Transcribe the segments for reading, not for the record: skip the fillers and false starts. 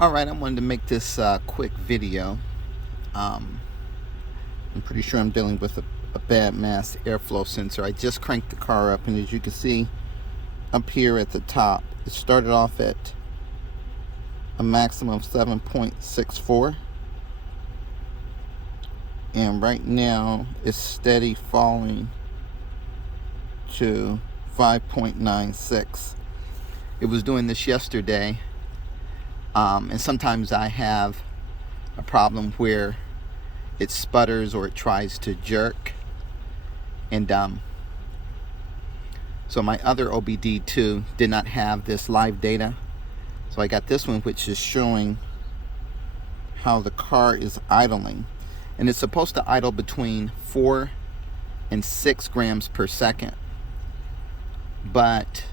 Alright, I wanted to make this quick video. Um, I'm pretty sure I'm dealing with a bad mass airflow sensor. I just cranked the car up, and as you can see up here at the top, it started off at a maximum of 7.64, and right now it's steady falling to 5.96. It was doing this yesterday, and sometimes I have a problem where it sputters or it tries to jerk, and so my other OBD2 did not have this live data, so I got this one, which is showing how the car is idling, and it's supposed to idle between 4 and 6 grams per second, but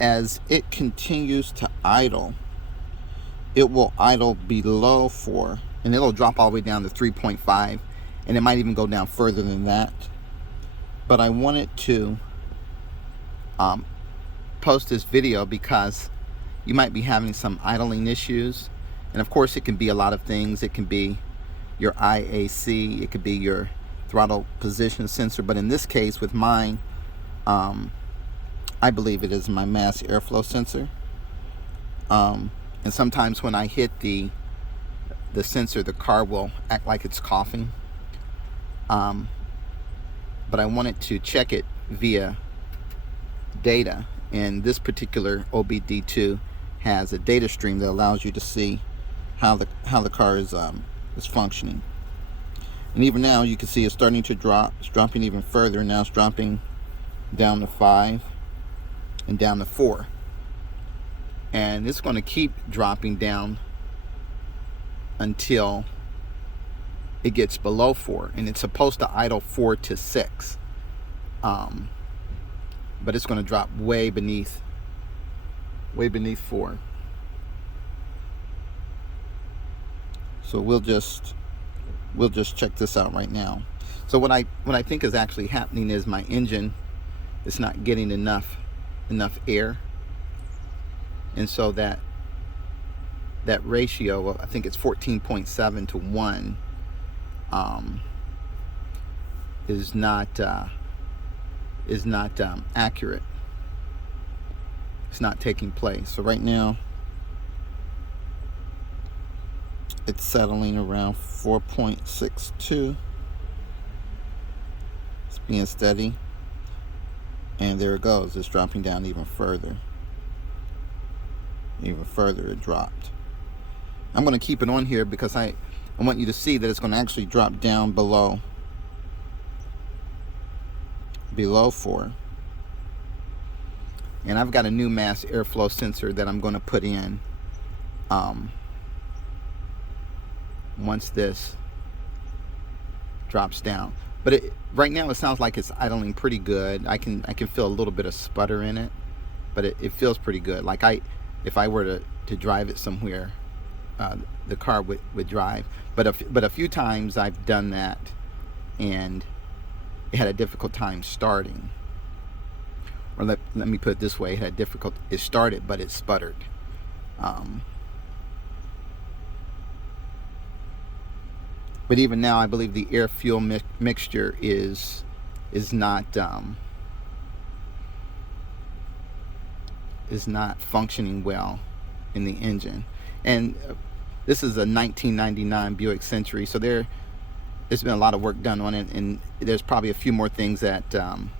as it continues to idle, it will idle below 4, and it'll drop all the way down to 3.5, and it might even go down further than that. But I wanted to post this video because you might be having some idling issues, and of course it can be a lot of things. It can be your IAC, it could be your throttle position sensor, but in this case with mine, I believe it is my mass airflow sensor. And sometimes when I hit the sensor, the car will act like it's coughing. But I wanted to check it via data, and this particular OBD2 has a data stream that allows you to see how the car is functioning. And even now you can see it's starting to drop. It's dropping even further. Now it's dropping down to 5 and down to 4. And it's going to keep dropping down until it gets below 4, and it's supposed to idle 4 to 6, but it's going to drop way beneath 4. So we'll just check this out right now. So what I think is actually happening is my engine is not getting enough air, and so that ratio, I think it's 14.7 to 1, is not accurate. It's not taking place. So right now it's settling around 4.62. It's being steady, and there it goes. It's dropping down even further. Even further it dropped. I'm going to keep it on here because I want you to see that it's going to actually drop down below 4. And I've got a new mass airflow sensor that I'm going to put in once this drops down. But right now it sounds like it's idling pretty good. I can feel a little bit of sputter in it, but it feels pretty good. Like if I were to drive it somewhere, the car would drive. But a few times I've done that, and it had a difficult time starting. Or let me put it this way: it started, but it sputtered. But even now, I believe the air fuel mixture is not functioning well in the engine. And this is a 1999 Buick Century, so there's been a lot of work done on it, and there's probably a few more things that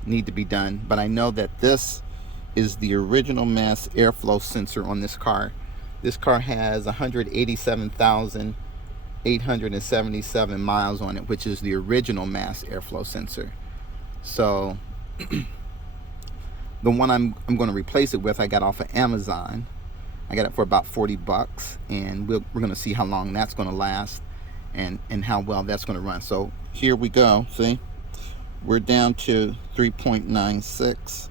need to be done. But I know that this is the original mass airflow sensor on this car. This car has 187,877 miles on it, which is the original mass airflow sensor. So the one I'm going to replace it with, I got off of Amazon. I got it for about $40, and we're going to see how long that's going to last and how well that's going to run. So here we go. See, we're down to 3.96,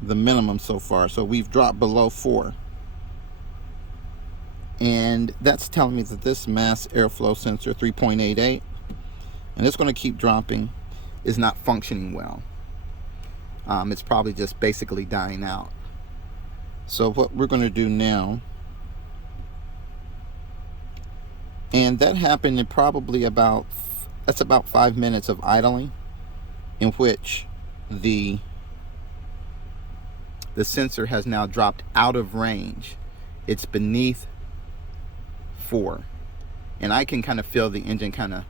the minimum so far. So we've dropped below 4, and that's telling me that this mass airflow sensor, 3.88, and it's going to keep dropping, is not functioning well. It's probably just basically dying out. So what we're going to do now, and that happened in probably that's about 5 minutes of idling, in which the sensor has now dropped out of range. It's beneath 4, and I can kind of feel the engine kind of,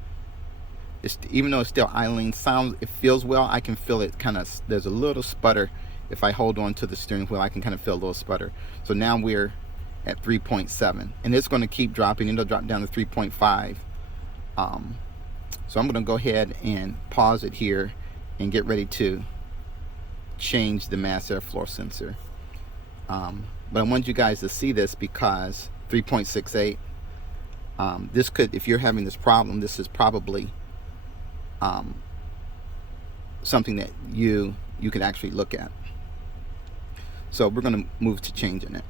even though it's still idling, it feels well. I can feel it kind of, there's a little sputter. If I hold on to the steering wheel, I can kind of feel a little sputter. So now we're at 3.7, and it's going to keep dropping. It'll drop down to 3.5. So I'm going to go ahead and pause it here and get ready to change the mass airflow sensor. But I want you guys to see this because 3.68, this could, if you're having this problem, this is probably something that you could actually look at. So we're going to move to changing it.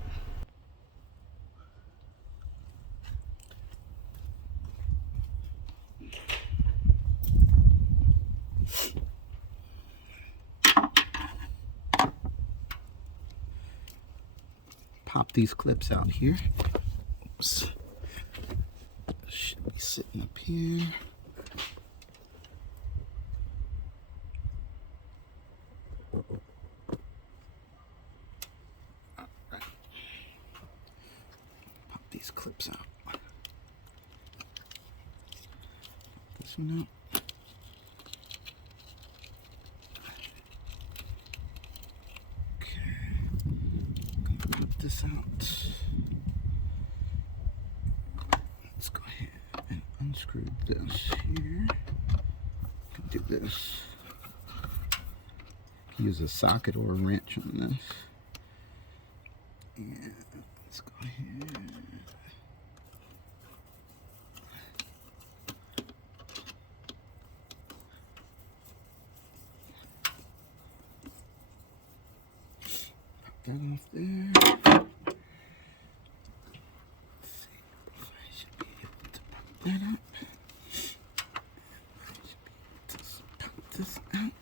Pop these clips out here. Oops. Should be sitting up here. All right. Pop these clips out. This one out. Okay. Pop this out. Let's go ahead and unscrew this here. Do this. Use a socket or a wrench on this. And let's go ahead. Pop that off there. Let's see if I should be able to pop that up. I should be able to pop this out.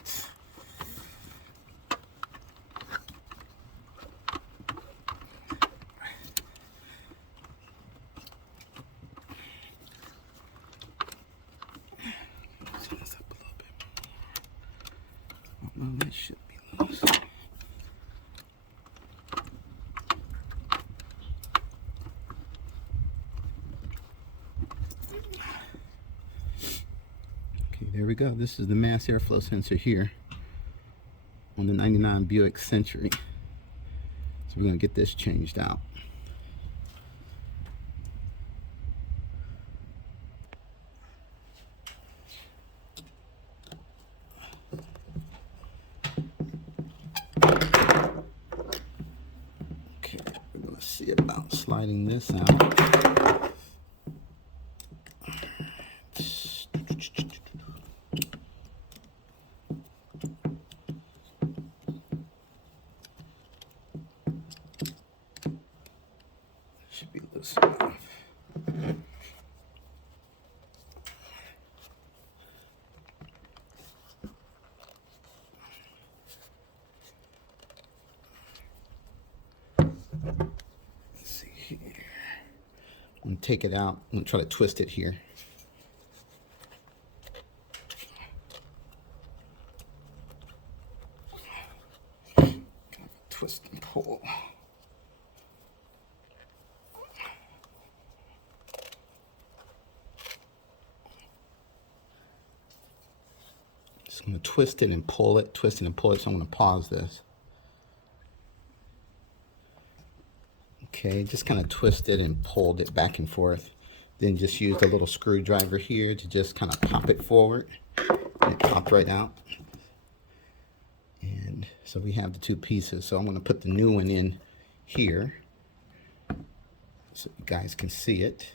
Well, that should be loose. Okay, there we go. This is the mass airflow sensor here on the 99 Buick Century. So we're going to get this changed out. Okay, we're going to see about sliding this out. Should be loose enough. Let's see here. I'm going to take it out. I'm going to try to twist it here. Twist and pull. Just going to twist it and pull it, twist it and pull it. So I'm going to pause this. Okay, just kind of twisted and pulled it back and forth. Then just used a little screwdriver here to just kind of pop it forward. And it popped right out. And so we have the two pieces. So I'm going to put the new one in here so you guys can see it.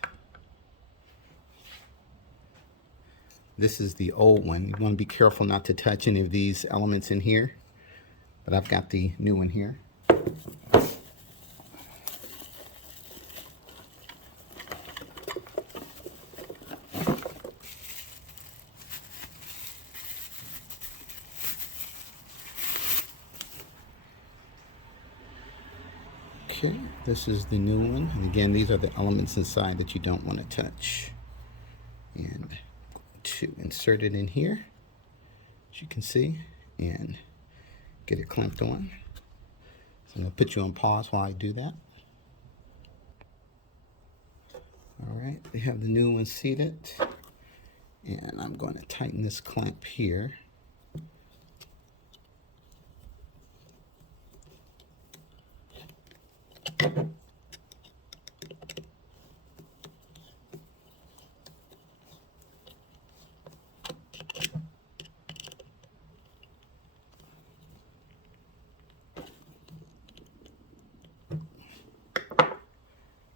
This is the old one. You want to be careful not to touch any of these elements in here. But I've got the new one here. Okay, this is the new one. And again, these are the elements inside that you don't want to touch. And to insert it in here, as you can see, and get it clamped on. So I'm going to put you on pause while I do that. All right, we have the new one seated. And I'm going to tighten this clamp here.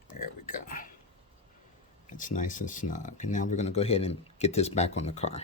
There we go. It's nice and snug. And now we're going to go ahead and get this back on the car.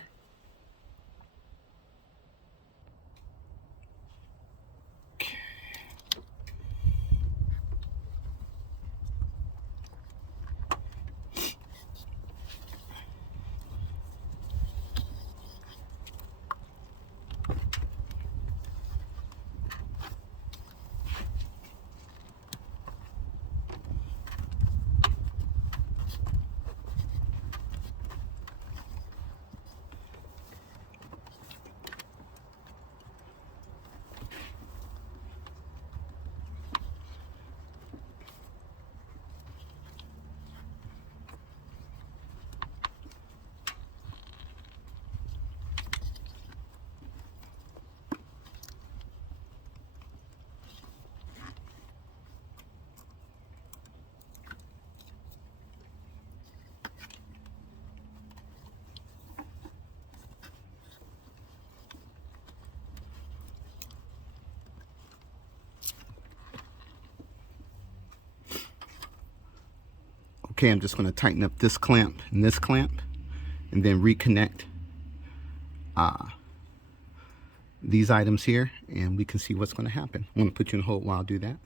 Okay, I'm just going to tighten up this clamp and this clamp, and then reconnect these items here, and we can see what's going to happen. I'm going to put you on hold while I do that.